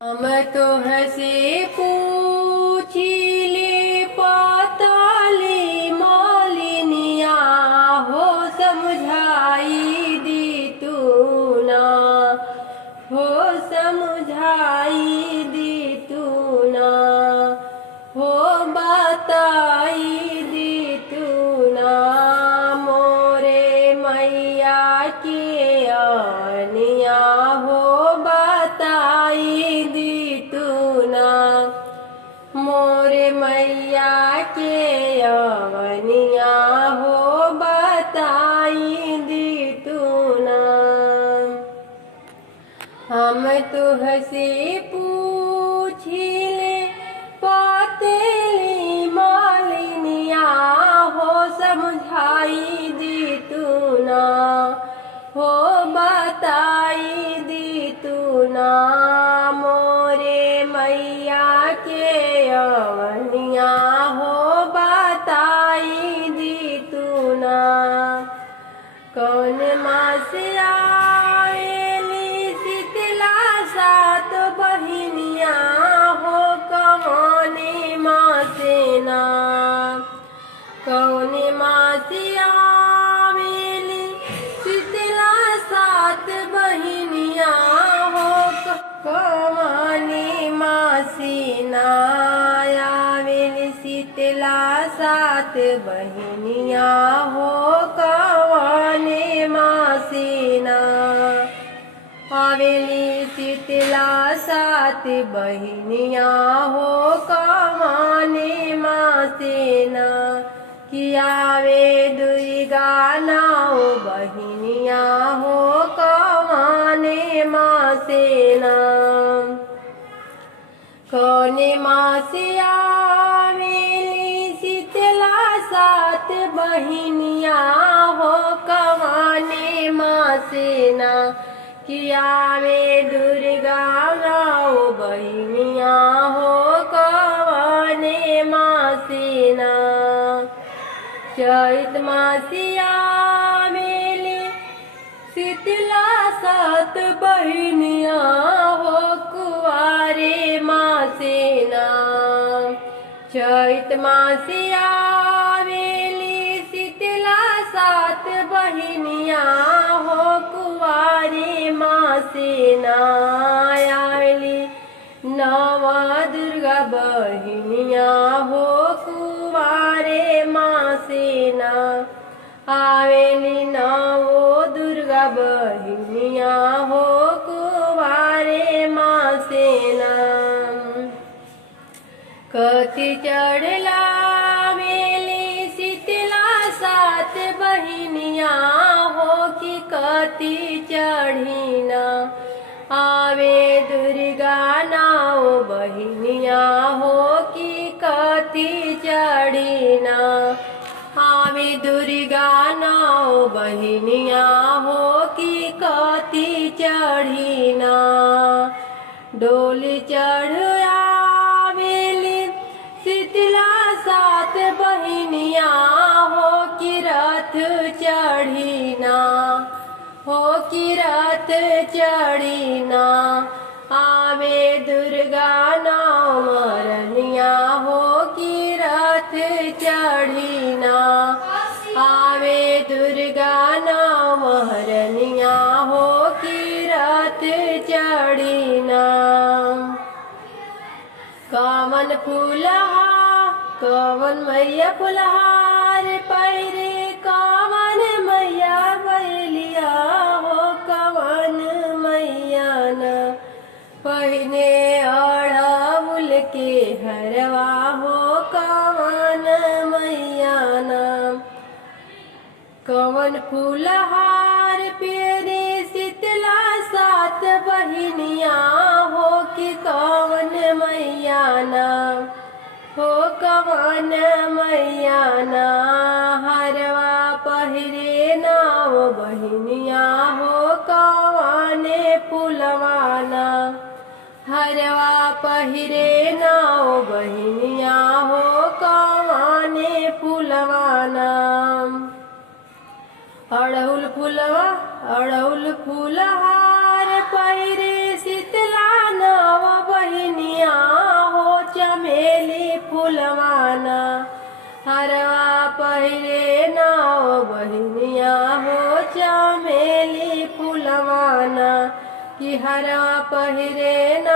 हम तो हसे पूछिले पाताले मालिनिया हो समझाई दी तू ना हो समझाई दी तू ना हो बताई दी तू ना मोरे मैया के अनिया हो बताई दी तू ना मोरे मैया के अवनिया हो बताई दी तू ना हम तुहसे पूछिले पातेली मालिनिया हो समझाई दी तू ना हो बताई दी तू ना मोरे मैया के अवनिया हो बताई दी तू ना कौन मास आवेली शीतला सात बहिनिया हो कौने मासे ना कौन मास आवेली शीतला सात बहिनिया हो कौने मासी ना आवेली शीतला सात बहिनिया हो कौने मासी ना आवेली शीतला सात बहिनिया हो कौने मासे ना कि आवे दुर्गा नाओ बहिनिया हो कौने मासे ना कौने मासे आवेली शीतला सात बहिनिया हो कौने मासे ना कि आवे दुर्गा नाओ बहिनिया हो कौने मासे ना चैत मासिया आवेली शीतला सात बहिनिया हो कुआरे मासे ना चैत मासिया आवेली शीतला सात बहिनिया हो कुआरे मासे ना आवेली नवा दुर्गा बहिनिया हो कुवारे मासे ना आवेली नवो दुर्गा बहिनिया हो कुवारे मासे ना कति चढ़ला मेली शीतला सात बहिनिया हो कि कति चढ़ीना आवे दुर्गा नाओ बहिनिया हो कि कति चढ़ीना आवे दुर्गा नाओ बहिनिया हो कि कति चढ़ीना डोल चढ़ आवेली शीतला सात बहिनिया हो कि रथ चढ़ीना हो कि रथ चढ़ीना आवे दुर्गा नाओ मरनिया हो कि रथ चढ़ीना आवे दुर्गा नाओ महरनिया हो कि रथ चढ़ीना कवन फूलहा कवन मैया फुलहार पहिरे कवन मैया बैलिया हो कवन मैया न पहिने अड़हुल के हरवा हो कवन मैया न कवन फूलहार पेरे शीतला सात बहिनिया हो कि कवन मैया ना हो कवन मैया ना हरवा पहिरे नाव बहिनिया हो कवने फूलवाना हरवा पहिरे नाव बहिनिया हो कवने फूलवाना अड़हुल फूलहार पहिरे शीतला नव फूलवाना हरवा पहिरे ना ओ बहिनिया हो चमेली फूलवाना कि हरवा पहिरे ना